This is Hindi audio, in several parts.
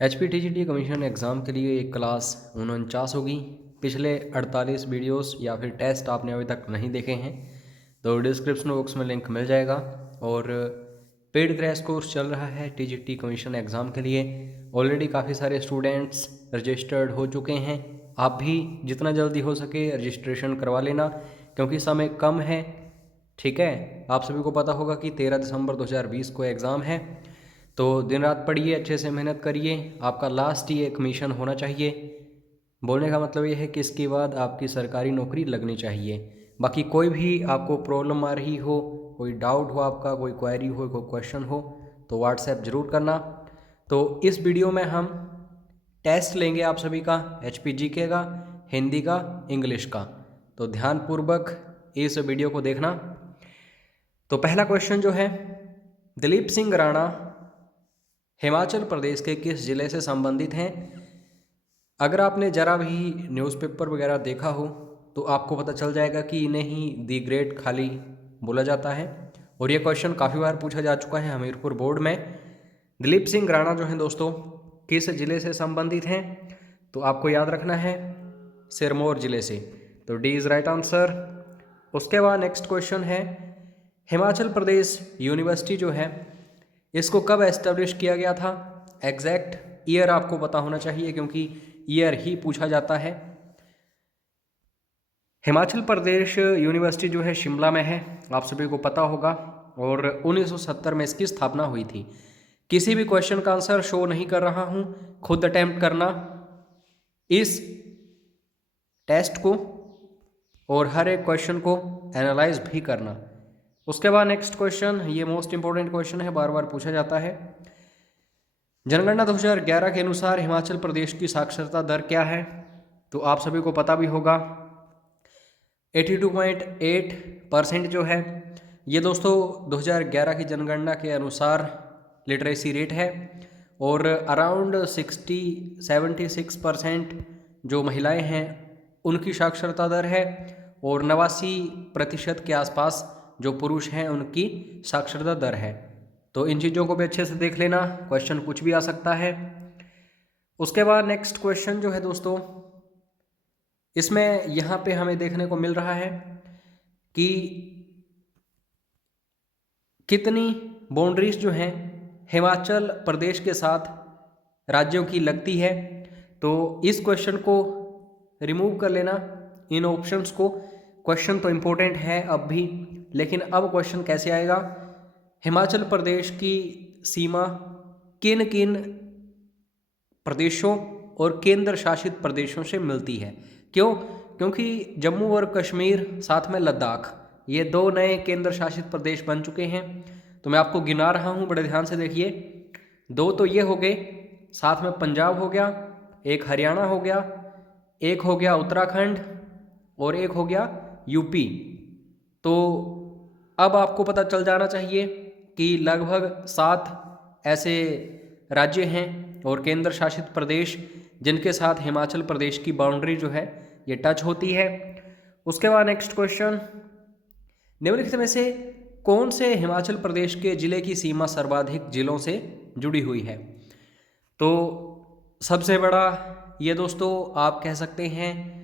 HPTGT कमीशन एग्ज़ाम के लिए एक क्लास 49 होगी। पिछले 48 वीडियोस या फिर टेस्ट आपने अभी तक नहीं देखे हैं तो डिस्क्रिप्शन बॉक्स में लिंक मिल जाएगा। और पेड क्रैश कोर्स चल रहा है TGT कमीशन एग्ज़ाम के लिए। ऑलरेडी काफ़ी सारे स्टूडेंट्स रजिस्टर्ड हो चुके हैं। आप भी जितना जल्दी हो सके रजिस्ट्रेशन करवा लेना क्योंकि समय कम है। ठीक है, आप सभी को पता होगा कि 13 दिसंबर 2020 को एग्ज़ाम है, तो दिन रात पढ़िए, अच्छे से मेहनत करिए। आपका लास्ट ही एक मिशन होना चाहिए। बोलने का मतलब ये है कि इसके बाद आपकी सरकारी नौकरी लगनी चाहिए। बाकी कोई भी आपको प्रॉब्लम आ रही हो, कोई डाउट हो, आपका कोई क्वेरी हो, कोई क्वेश्चन हो तो व्हाट्सएप ज़रूर करना। तो इस वीडियो में हम टेस्ट लेंगे आप सभी का, HPGK का, हिंदी का, इंग्लिश का। तो ध्यानपूर्वक इस वीडियो को देखना। तो पहला क्वेश्चन जो है, दिलीप सिंह राणा हिमाचल प्रदेश के किस ज़िले से संबंधित हैं? अगर आपने ज़रा भी न्यूज़पेपर वगैरह देखा हो तो आपको पता चल जाएगा कि इन्हें ही दी ग्रेट खाली बोला जाता है। और ये क्वेश्चन काफ़ी बार पूछा जा चुका है हमीरपुर बोर्ड में। दिलीप सिंह राणा जो हैं दोस्तों किस ज़िले से संबंधित हैं? तो आपको याद रखना है सिरमौर ज़िले से। तो डी इज़ राइट आंसर। उसके बाद नेक्स्ट क्वेश्चन है, हिमाचल प्रदेश यूनिवर्सिटी जो है इसको कब एस्टेब्लिश किया गया था? एग्जैक्ट ईयर आपको पता होना चाहिए क्योंकि ईयर ही पूछा जाता है। हिमाचल प्रदेश यूनिवर्सिटी जो है शिमला में है, आप सभी को पता होगा। और 1970 में इसकी स्थापना हुई थी। किसी भी क्वेश्चन का आंसर शो नहीं कर रहा हूँ, खुद अटेम्प्ट करना इस टेस्ट को और हर एक क्वेश्चन को एनालाइज भी करना। उसके बाद नेक्स्ट क्वेश्चन, ये मोस्ट इंपॉर्टेंट क्वेश्चन है, बार बार पूछा जाता है। जनगणना 2011 के अनुसार हिमाचल प्रदेश की साक्षरता दर क्या है? तो आप सभी को पता भी होगा 82.8% जो है ये दोस्तों 2011 की जनगणना के अनुसार लिटरेसी रेट है। और अराउंड 76% जो महिलाएं हैं उनकी साक्षरता दर है। और 89% के आसपास जो पुरुष हैं उनकी साक्षरता दर है। तो इन चीज़ों को भी अच्छे से देख लेना, क्वेश्चन कुछ भी आ सकता है। उसके बाद नेक्स्ट क्वेश्चन जो है दोस्तों, इसमें यहाँ पे हमें देखने को मिल रहा है कि कितनी बाउंड्रीज जो हैं हिमाचल प्रदेश के साथ राज्यों की लगती है। तो इस क्वेश्चन को रिमूव कर लेना, इन ऑप्शंस को। क्वेश्चन तो इम्पोर्टेंट है अब भी, लेकिन अब क्वेश्चन कैसे आएगा? हिमाचल प्रदेश की सीमा किन किन प्रदेशों और केंद्र शासित प्रदेशों से मिलती है? क्यों? क्योंकि जम्मू और कश्मीर साथ में लद्दाख, ये दो नए केंद्र शासित प्रदेश बन चुके हैं। तो मैं आपको गिना रहा हूँ, बड़े ध्यान से देखिए। दो तो ये हो गए, साथ में पंजाब हो गया, एक हरियाणा हो गया, एक हो गया उत्तराखंड और एक हो गया यूपी। तो अब आपको पता चल जाना चाहिए कि लगभग 7 ऐसे राज्य हैं और केंद्र शासित प्रदेश जिनके साथ हिमाचल प्रदेश की बाउंड्री जो है ये टच होती है। उसके बाद नेक्स्ट क्वेश्चन, निम्नलिखित में से कौन से हिमाचल प्रदेश के जिले की सीमा सर्वाधिक जिलों से जुड़ी हुई है? तो सबसे बड़ा ये दोस्तों आप कह सकते हैं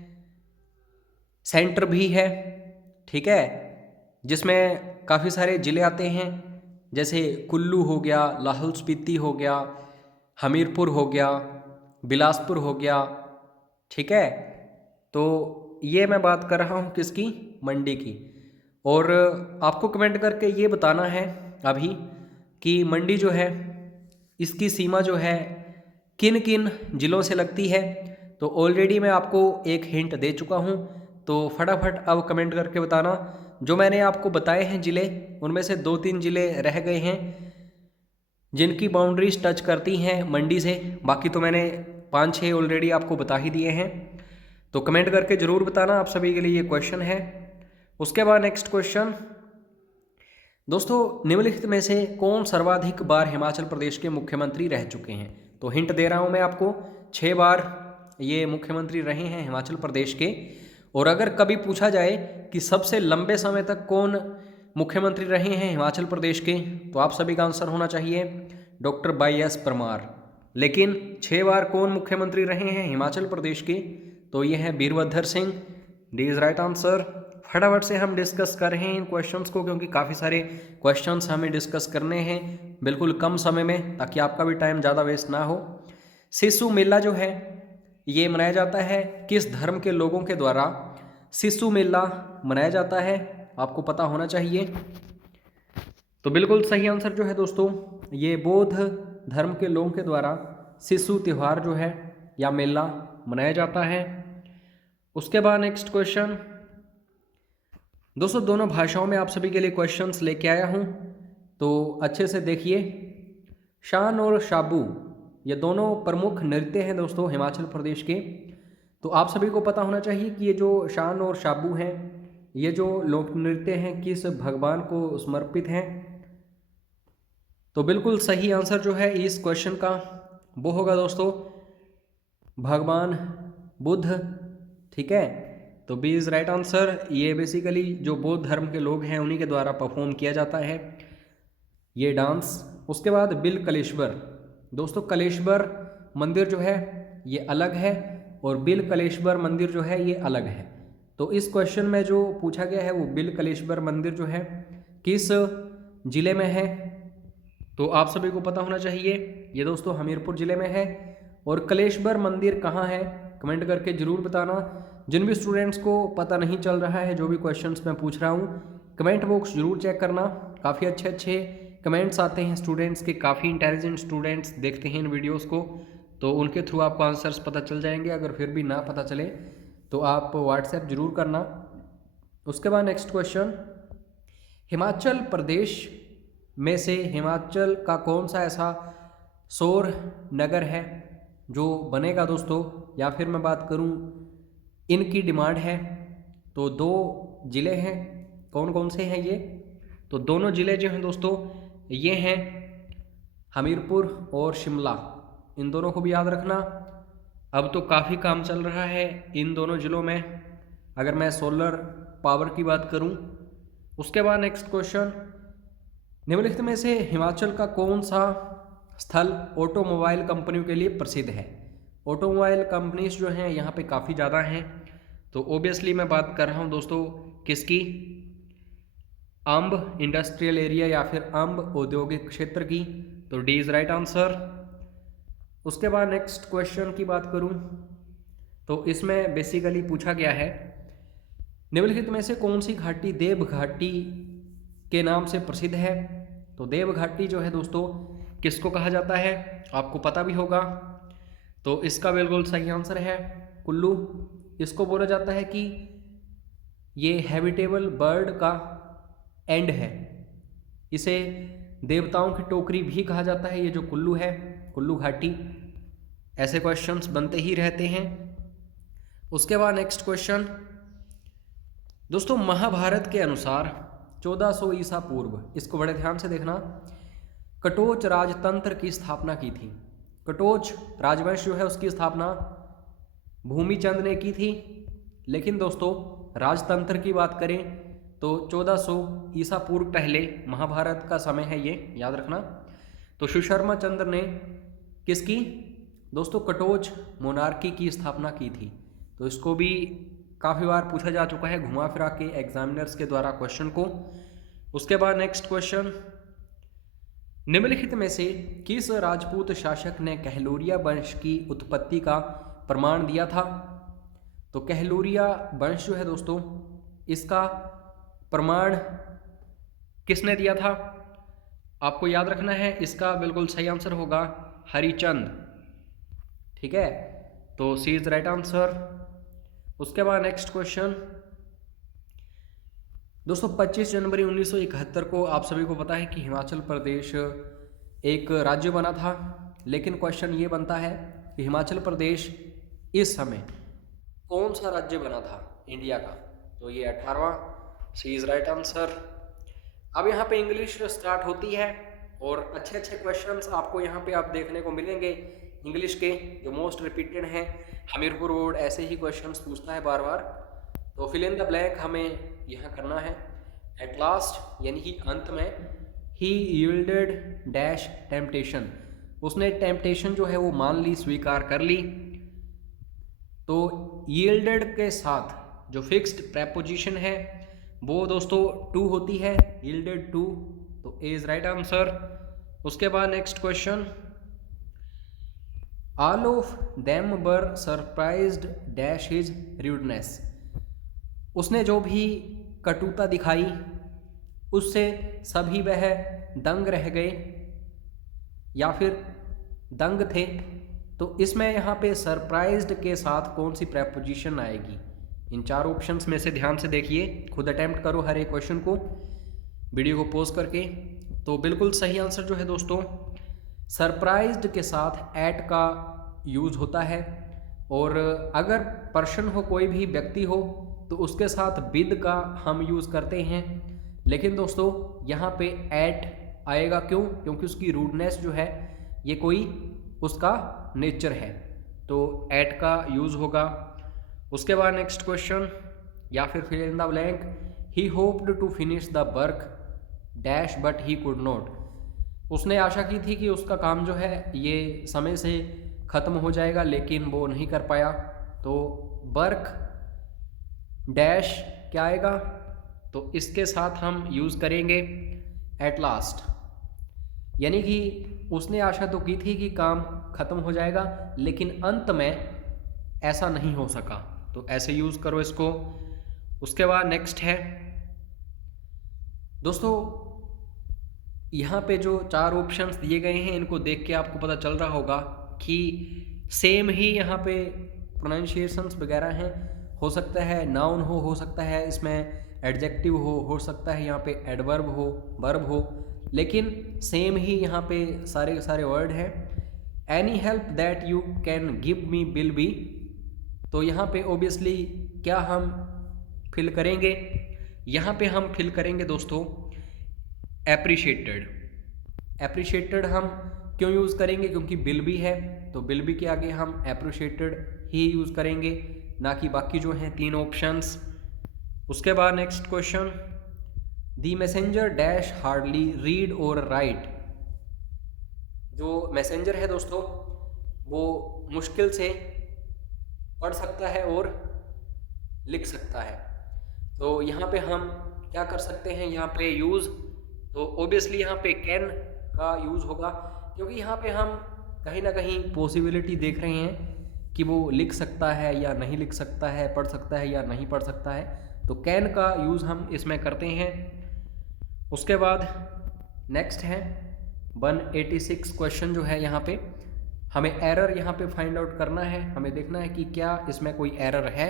सेंटर भी है, ठीक है, जिसमें काफ़ी सारे ज़िले आते हैं, जैसे कुल्लू हो गया, लाहौल स्पीति हो गया, हमीरपुर हो गया, बिलासपुर हो गया, ठीक है। तो ये मैं बात कर रहा हूँ किसकी? मंडी की। और आपको कमेंट करके ये बताना है अभी कि मंडी जो है इसकी सीमा जो है किन किन ज़िलों से लगती है। तो ऑलरेडी मैं आपको एक हिंट दे चुका हूँ, तो फटाफट अब कमेंट करके बताना। जो मैंने आपको बताए हैं ज़िले, उनमें से 2-3 ज़िले रह गए हैं जिनकी बाउंड्रीज टच करती हैं मंडी से। बाकी तो मैंने 5-6 ऑलरेडी आपको बता ही दिए हैं। तो कमेंट करके ज़रूर बताना, आप सभी के लिए ये क्वेश्चन है। उसके बाद नेक्स्ट क्वेश्चन, दोस्तों निम्नलिखित में से कौन सर्वाधिक बार हिमाचल प्रदेश के मुख्यमंत्री रह चुके हैं? तो हिंट दे रहा हूं मैं आपको, 6 बार ये मुख्यमंत्री रहे हैं हिमाचल प्रदेश के। और अगर कभी पूछा जाए कि सबसे लंबे समय तक कौन मुख्यमंत्री रहे हैं हिमाचल प्रदेश के, तो आप सभी का आंसर होना चाहिए डॉक्टर वाई एस परमार। लेकिन 6 बार कौन मुख्यमंत्री रहे हैं हिमाचल प्रदेश के? तो ये है Virbhadra Singh. D is right answer. फटाफट से हम डिस्कस कर रहे हैं इन क्वेश्चंस को, क्योंकि काफ़ी सारे क्वेश्चंस हमें डिस्कस करने हैं बिल्कुल कम समय में, ताकि आपका भी टाइम ज़्यादा वेस्ट ना हो। सिसु मेला जो है ये मनाया जाता है किस धर्म के लोगों के द्वारा? सिसु मेला मनाया जाता है, आपको पता होना चाहिए। तो बिल्कुल सही आंसर जो है दोस्तों, ये बौद्ध धर्म के लोगों के द्वारा सिसु त्यौहार जो है या मेला मनाया जाता है। उसके बाद नेक्स्ट क्वेश्चन दोस्तों, दोनों भाषाओं में आप सभी के लिए क्वेश्चंस लेके आया हूँ, तो अच्छे से देखिए। शान और शाबू ये दोनों प्रमुख नृत्य हैं दोस्तों हिमाचल प्रदेश के। तो आप सभी को पता होना चाहिए कि ये जो शान और शाबू हैं, ये जो लोक नृत्य हैं किस भगवान को समर्पित हैं? तो बिल्कुल सही आंसर जो है इस क्वेश्चन का वो होगा दोस्तों भगवान बुद्ध। ठीक है, तो बी इज़ राइट आंसर। ये बेसिकली जो बौद्ध धर्म के लोग हैं उन्हीं के द्वारा परफॉर्म किया जाता है ये डांस। उसके बाद बिल कलेश्वर दोस्तों, कलेश्वर मंदिर जो है ये अलग है और बिल कलेश्वर मंदिर जो है ये अलग है। तो इस क्वेश्चन में जो पूछा गया है वो बिल कलेश्वर मंदिर जो है किस जिले में है? तो आप सभी को पता होना चाहिए ये दोस्तों हमीरपुर ज़िले में है। और कलेश्वर मंदिर कहाँ है कमेंट करके ज़रूर बताना। जिन भी स्टूडेंट्स को पता नहीं चल रहा है जो भी क्वेश्चंस मैं पूछ रहा हूँ, कमेंट बॉक्स जरूर चेक करना। काफ़ी अच्छे अच्छे कमेंट्स आते हैं स्टूडेंट्स के, काफ़ी इंटेलिजेंट स्टूडेंट्स देखते हैं इन वीडियोज़ को, तो उनके थ्रू आपको आंसर्स पता चल जाएंगे। अगर फिर भी ना पता चले तो आप व्हाट्सएप जरूर करना। उसके बाद नेक्स्ट क्वेश्चन, हिमाचल प्रदेश में से हिमाचल का कौन सा ऐसा सौर नगर है जो बनेगा दोस्तों? या फिर मैं बात करूं इनकी डिमांड है, तो 2 ज़िले हैं, कौन कौन से हैं ये? तो दोनों ज़िले जो हैं दोस्तों ये हैं हमीरपुर और शिमला, इन दोनों को भी याद रखना। अब तो काफ़ी काम चल रहा है इन दोनों ज़िलों में अगर मैं सोलर पावर की बात करूं। उसके बाद नेक्स्ट क्वेश्चन, निम्नलिखित में से हिमाचल का कौन सा स्थल ऑटोमोबाइल कंपनियों के लिए प्रसिद्ध है? ऑटोमोबाइल कंपनीज जो हैं यहाँ पे काफ़ी ज़्यादा हैं, तो ओबियसली मैं बात कर रहा हूँ दोस्तों किसकी? अंब इंडस्ट्रियल एरिया या फिर अंब औद्योगिक क्षेत्र की। तो डी इज़ राइट आंसर। उसके बाद नेक्स्ट क्वेश्चन की बात करूँ तो इसमें बेसिकली पूछा गया है निम्नलिखित में से कौन सी घाटी देव घाटी के नाम से प्रसिद्ध है? तो देव घाटी जो है दोस्तों किसको कहा जाता है? आपको पता भी होगा। तो इसका बिल्कुल सही आंसर है कुल्लू। इसको बोला जाता है कि ये हैबिटेबल बर्ड का एंड है, इसे देवताओं की टोकरी भी कहा जाता है। ये जो कुल्लू है, कुल्लू घाटी, ऐसे क्वेश्चंस बनते ही रहते हैं। उसके बाद नेक्स्ट क्वेश्चन दोस्तों, महाभारत के अनुसार 1400 ईसा पूर्व, इसको बड़े ध्यान से देखना, कटोच राजतंत्र की स्थापना की थी। कटोच राजवंश जो है उसकी स्थापना भूमिचंद ने की थी। लेकिन दोस्तों राजतंत्र की बात करें तो 1400 ईसा पूर्व पहले महाभारत का समय है, ये याद रखना। तो सुशर्मा चंद्र ने किसकी? दोस्तों कटोच मोनार्की की स्थापना की थी। तो इसको भी काफ़ी बार पूछा जा चुका है घुमा फिरा के एग्जामिनर्स के द्वारा क्वेश्चन को। उसके बाद नेक्स्ट क्वेश्चन, निम्नलिखित में से किस राजपूत शासक ने कहलूरिया वंश की उत्पत्ति का प्रमाण दिया था? तो कहलूरिया वंश जो है दोस्तों इसका प्रमाण किसने दिया था? आपको याद रखना है, इसका बिल्कुल सही आंसर होगा हरिचंद। ठीक है, तो सी इज राइट आंसर। उसके बाद नेक्स्ट क्वेश्चन दोस्तों, 25 जनवरी 1971 को आप सभी को पता है कि हिमाचल प्रदेश एक राज्य बना था। लेकिन क्वेश्चन ये बनता है कि हिमाचल प्रदेश इस समय कौन सा राज्य बना था इंडिया का? तो ये 18वां। सी इज राइट आंसर। अब यहाँ पे इंग्लिश स्टार्ट होती है और अच्छे अच्छे क्वेश्चंस आपको यहाँ पे आप देखने को मिलेंगे इंग्लिश के, जो मोस्ट रिपीटेड हैं। हमीरपुर बोर्ड ऐसे ही क्वेश्चंस पूछता है बार बार, तो फिल इन द ब्लैंक हमें यहाँ करना है। एट लास्ट यानी कि अंत में, ही यील्डेड डैश टेम्पटेशन, उसने टेम्पटेशन जो है वो मान ली, स्वीकार कर ली। तो यील्डेड के साथ जो फिक्स्ड प्रेपोजिशन है वो दोस्तों टू होती है, यील्डेड टू, तो ए इज राइट आंसर। उसके बाद next question, all of them were surprised dash his rudeness. उसने जो भी कटुता दिखाई उससे सभी वह दंग रह गए या फिर दंग थे। तो इसमें यहाँ पे सरप्राइज्ड के साथ कौन सी प्रेपोजिशन आएगी? इन चार ऑप्शंस में से ध्यान से देखिए, खुद अटेम्प्ट करो हर एक क्वेश्चन को वीडियो को पॉज करके। तो बिल्कुल सही आंसर जो है दोस्तों, सरप्राइज्ड के साथ एट का यूज़ होता है। और अगर पर्सन हो, कोई भी व्यक्ति हो, तो उसके साथ विद का हम यूज़ करते हैं। लेकिन दोस्तों यहाँ पे एट आएगा, क्यों? क्योंकि उसकी रूडनेस जो है ये कोई उसका नेचर है, तो एट का यूज़ होगा। उसके बाद नेक्स्ट क्वेश्चन या फिर fill in the blank, he hoped to finish the work dash but he could not. उसने आशा की थी कि उसका काम जो है ये समय से ख़त्म हो जाएगा, लेकिन वो नहीं कर पाया। तो वर्क डैश क्या आएगा? तो इसके साथ हम यूज़ करेंगे एट लास्ट, यानी कि उसने आशा तो की थी कि काम ख़त्म हो जाएगा, लेकिन अंत में ऐसा नहीं हो सका, तो ऐसे यूज़ करो इसको। उसके बाद नेक्स्ट है दोस्तों, यहाँ पे जो चार ऑप्शंस दिए गए हैं इनको देख के आपको पता चल रहा होगा कि सेम ही यहाँ पे प्रोनाउंसिएशंस वगैरह हैं। हो सकता है नाउन हो सकता है इसमें एडजेक्टिव हो सकता है यहाँ पे एडवर्ब हो, वर्ब हो, लेकिन सेम ही यहाँ पे सारे सारे वर्ड हैं। Any help that you can give me will be, तो यहाँ पे ओबियसली क्या हम फिल करेंगे? यहाँ पे हम फिल करेंगे दोस्तों एप्रिशिएटेड। एप्रिशिएटेड हम क्यों यूज़ करेंगे? क्योंकि विल बी है, तो विल बी के आगे हम एप्रिशिएटेड ही यूज़ करेंगे, ना कि बाकी जो हैं तीन ऑप्शंस। उसके बाद नेक्स्ट क्वेश्चन, दी मैसेंजर डैश हार्डली रीड और राइट। जो मैसेंजर है दोस्तों वो मुश्किल से पढ़ सकता है और लिख सकता है। तो यहाँ पे हम क्या कर सकते हैं यहाँ पे यूज़? तो ओबियसली यहाँ पे कैन का यूज़ होगा, क्योंकि यहाँ पे हम कहीं ना कहीं पॉसिबिलिटी देख रहे हैं कि वो लिख सकता है या नहीं लिख सकता है, पढ़ सकता है या नहीं पढ़ सकता है, तो कैन का यूज़ हम इसमें करते हैं। उसके बाद नेक्स्ट है 186 क्वेश्चन जो है, यहाँ पे हमें एरर यहाँ पे फाइंड आउट करना है। हमें देखना है कि क्या इसमें कोई एरर है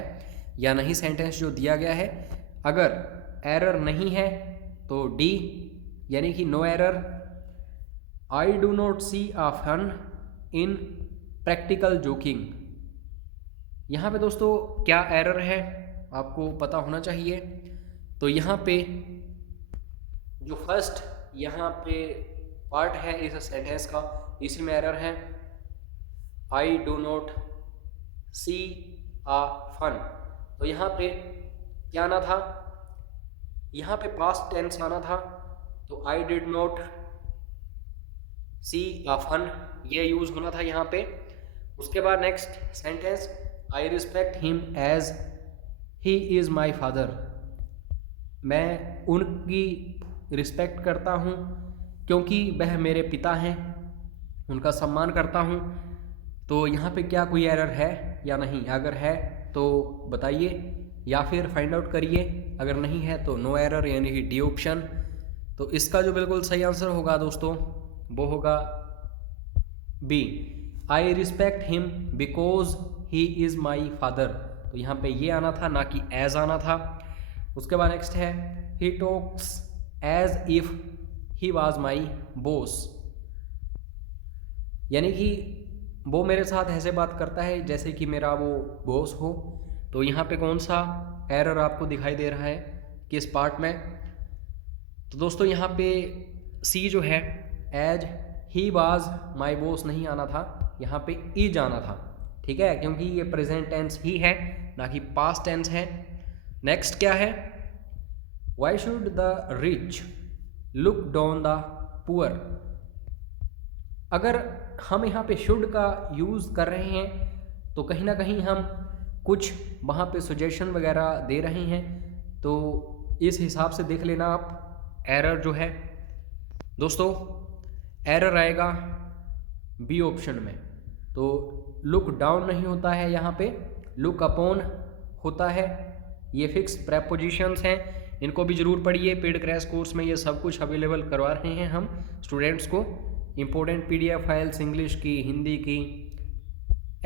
या नहीं, सेंटेंस जो दिया गया है। अगर एरर नहीं है तो डी, यानी कि no error. I do not see a fun in practical joking. यहाँ पे दोस्तों क्या एरर है आपको पता होना चाहिए। तो यहाँ पे जो फर्स्ट यहाँ पे पार्ट है इस सेंटेंस का, इसी में एरर है। I do not see a fun, तो यहाँ पे क्या आना था? यहाँ पे पास्ट टेंस आना था, तो I did not see a fun ये यूज़ होना था यहाँ पे। उसके बाद next sentence, I respect him as he is my father. मैं उनकी रिस्पेक्ट करता हूँ क्योंकि वह मेरे पिता हैं, उनका सम्मान करता हूँ। तो यहाँ पे क्या कोई एरर है या नहीं? अगर है तो बताइए या फिर फाइंड आउट करिए, अगर नहीं है तो नो एरर, यानी कि डी ऑप्शन। तो इसका जो बिल्कुल सही आंसर होगा दोस्तों वो होगा B, I respect him because he is my father. तो यहाँ पे ये आना था, ना कि एज आना था। उसके बाद नेक्स्ट है, he talks as if he was my boss, यानी कि वो मेरे साथ ऐसे बात करता है जैसे कि मेरा वो बॉस हो। तो यहाँ पे कौन सा एरर आपको दिखाई दे रहा है, किस पार्ट में? तो दोस्तों यहाँ पे सी जो है, as he was my boss नहीं आना था, यहाँ पे इज आना था, ठीक है, क्योंकि ये प्रेजेंट टेंस ही है ना कि पास्ट टेंस है। नेक्स्ट क्या है, why should the rich look down the poor. अगर हम यहाँ पे शुड का यूज़ कर रहे हैं तो कहीं ना कहीं हम कुछ वहाँ पे सजेशन वगैरह दे रहे हैं, तो इस हिसाब से देख लेना आप। एरर जो है दोस्तों, एरर आएगा बी ऑप्शन में। तो लुक डाउन नहीं होता है, यहाँ पे लुक अपॉन होता है। ये फिक्स प्रेपोजिशंस हैं, इनको भी ज़रूर पढ़िए। पेड क्रैश कोर्स में ये सब कुछ अवेलेबल करवा रहे हैं हम स्टूडेंट्स को। इंपॉर्टेंट PDF फाइल्स इंग्लिश की, हिंदी की,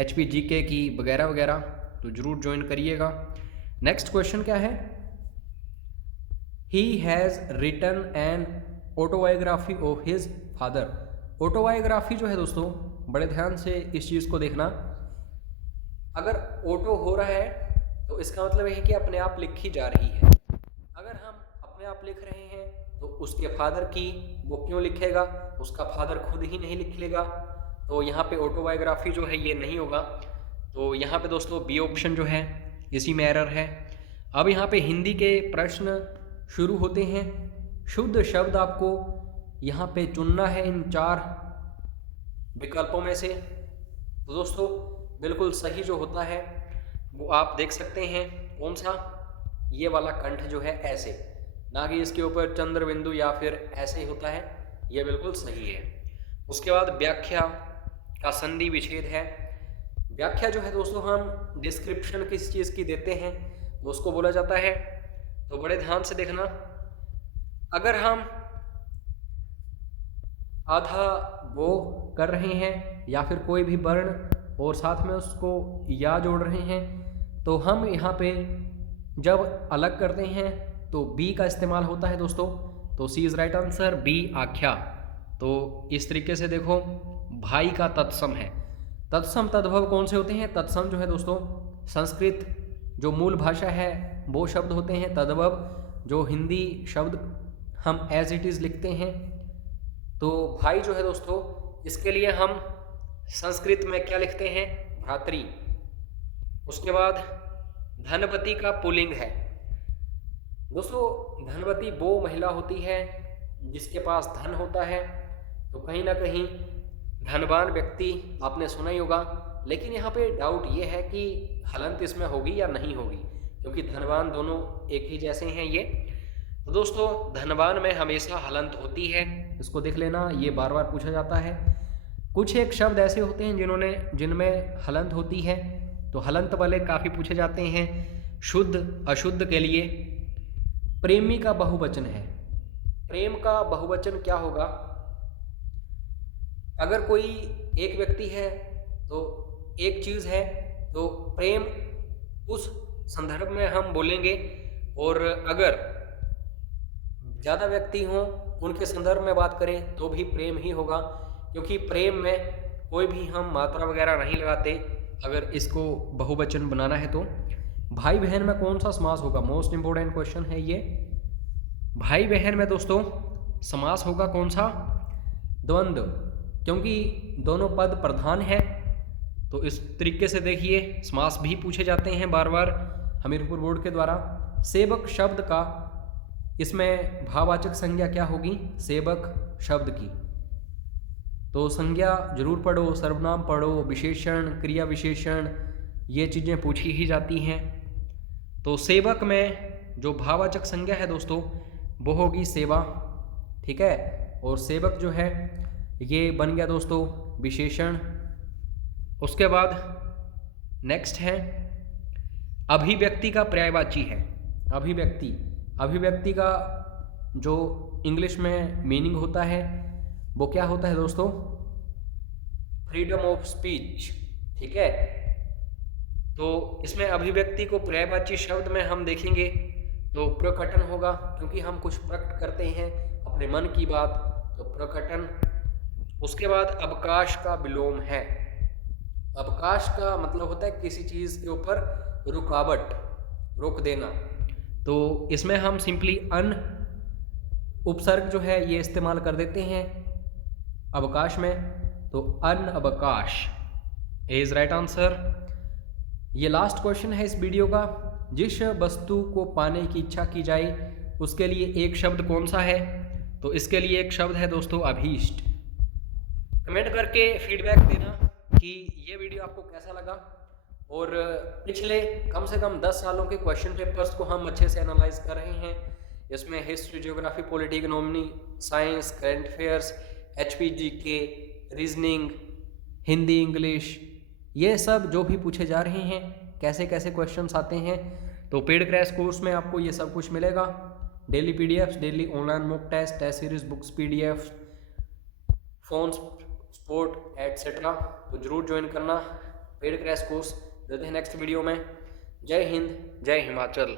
HP GK की वगैरह वगैरह, तो ज़रूर ज्वाइन करिएगा। नेक्स्ट क्वेश्चन क्या है? He has written an autobiography of his father. Autobiography जो है दोस्तों, बड़े ध्यान से इस चीज़ को देखना। अगर ऑटो हो रहा है तो इसका मतलब है कि अपने आप लिखी जा रही है। अगर हम अपने आप लिख रहे हैं तो उसके फादर की वो क्यों लिखेगा? उसका फादर खुद ही नहीं लिख लेगा, तो यहाँ पे ऑटोबायोग्राफी जो है ये नहीं होगा। तो यहाँ पे दोस्तों बी ऑप्शन जो है इसी में एरर है। अब यहाँ पे हिंदी के प्रश्न शुरू होते हैं। शुद्ध शब्द आपको यहाँ पे चुनना है इन 4 विकल्पों में से। तो दोस्तों बिल्कुल सही जो होता है वो आप देख सकते हैं, कौन सा? ये वाला कंठ जो है ऐसे, ना कि इसके ऊपर चंद्र बिंदु या फिर ऐसे ही होता है, ये बिल्कुल सही है। उसके बाद व्याख्या का संधि विच्छेद है। व्याख्या जो है दोस्तों हम डिस्क्रिप्शन किस चीज़ की देते हैं तो उसको बोला जाता है। तो बड़े ध्यान से देखना, अगर हम आधा वो कर रहे हैं या फिर कोई भी वर्ण और साथ में उसको या जोड़ रहे हैं, तो हम यहाँ पे जब अलग करते हैं तो बी का इस्तेमाल होता है दोस्तों। तो सी इज़ राइट आंसर, बी आख्या। तो इस तरीके से देखो, भाई का तत्सम है। तत्सम तद्भव कौन से होते हैं? तत्सम जो है दोस्तों संस्कृत जो मूल भाषा है वो शब्द होते हैं। तद्भव जो हिंदी शब्द हम एज इट इज़ लिखते हैं। तो भाई जो है दोस्तों, इसके लिए हम संस्कृत में क्या लिखते हैं? भ्रातृ। उसके बाद धनवती का पुल्लिंग है दोस्तों। धनवती वो महिला होती है जिसके पास धन होता है। तो कहीं ना कहीं धनवान व्यक्ति आपने सुना ही होगा, लेकिन यहाँ पे डाउट ये है कि हलंत इसमें होगी या नहीं होगी, क्योंकि धनवान दोनों एक ही जैसे हैं ये। तो दोस्तों धनवान में हमेशा हलंत होती है, इसको देख लेना, ये बार बार पूछा जाता है। कुछ एक शब्द ऐसे होते हैं जिनमें हलंत होती है, तो हलंत वाले काफ़ी पूछे जाते हैं। शुद्ध अशुद्ध के लिए प्रेमी का बहुवचन है। प्रेम का बहुवचन क्या होगा? अगर कोई एक व्यक्ति है तो एक चीज़ है, तो प्रेम उस संदर्भ में हम बोलेंगे। और अगर ज़्यादा व्यक्ति हों उनके संदर्भ में बात करें तो भी प्रेम ही होगा, क्योंकि प्रेम में कोई भी हम मात्रा वगैरह नहीं लगाते अगर इसको बहुवचन बनाना है तो। भाई बहन में कौन सा समास होगा? मोस्ट इंपॉर्टेंट क्वेश्चन है ये। भाई बहन में दोस्तों समास होगा कौन सा? द्वंद्व, क्योंकि दोनों पद प्रधान है। तो इस तरीके से देखिए समास भी पूछे जाते हैं बार बार हमीरपुर बोर्ड के द्वारा। सेवक शब्द का इसमें भाववाचक संज्ञा क्या होगी? सेवक शब्द की। तो संज्ञा जरूर पढ़ो, सर्वनाम पढ़ो, विशेषण, क्रिया विशेषण, ये चीज़ें पूछी ही जाती हैं। तो सेवक में जो भाववाचक संज्ञा है दोस्तों वो होगी सेवा, ठीक है। और सेवक जो है ये बन गया दोस्तों विशेषण। उसके बाद नेक्स्ट है अभिव्यक्ति का पर्यायवाची है। अभिव्यक्ति, अभिव्यक्ति का जो इंग्लिश में मीनिंग होता है वो क्या होता है दोस्तों? फ्रीडम ऑफ स्पीच, ठीक है। तो इसमें अभिव्यक्ति को पर्यायवाची शब्द में हम देखेंगे तो प्रकटन होगा, क्योंकि हम कुछ प्रकट करते हैं अपने मन की बात, तो प्रकटन। उसके बाद अवकाश का विलोम है। अवकाश का मतलब होता है किसी चीज़ के ऊपर रुकावट, रोक देना। तो इसमें हम सिंपली अन उपसर्ग जो है ये इस्तेमाल कर देते हैं अवकाश में। तो अन अवकाश इज राइट आंसर। ये लास्ट क्वेश्चन है इस वीडियो का। जिस वस्तु को पाने की इच्छा की जाए उसके लिए एक शब्द कौन सा है? तो इसके लिए एक शब्द है दोस्तों अभीष्ट। कमेंट करके फीडबैक देना कि ये वीडियो आपको कैसा लगा, और पिछले कम से कम 10 सालों के क्वेश्चन पेपर्स को हम अच्छे से एनालाइज कर रहे हैं। इसमें history, geography, polity, economy, science, current affairs, HPGK, reasoning, Hindi, English, ये सब जो भी पूछे जा रहे हैं, कैसे कैसे क्वेश्चंस आते हैं, तो पेड क्रैश कोर्स में आपको ये सब कुछ मिलेगा। Daily PDFs, daily online mock test, test series, books, PDF, phone support etcetera, तो जरूर ज्वाइन करना पेड क्रैश कोर्स। मिलते हैं नेक्स्ट वीडियो में। जय हिंद, जय हिमाचल।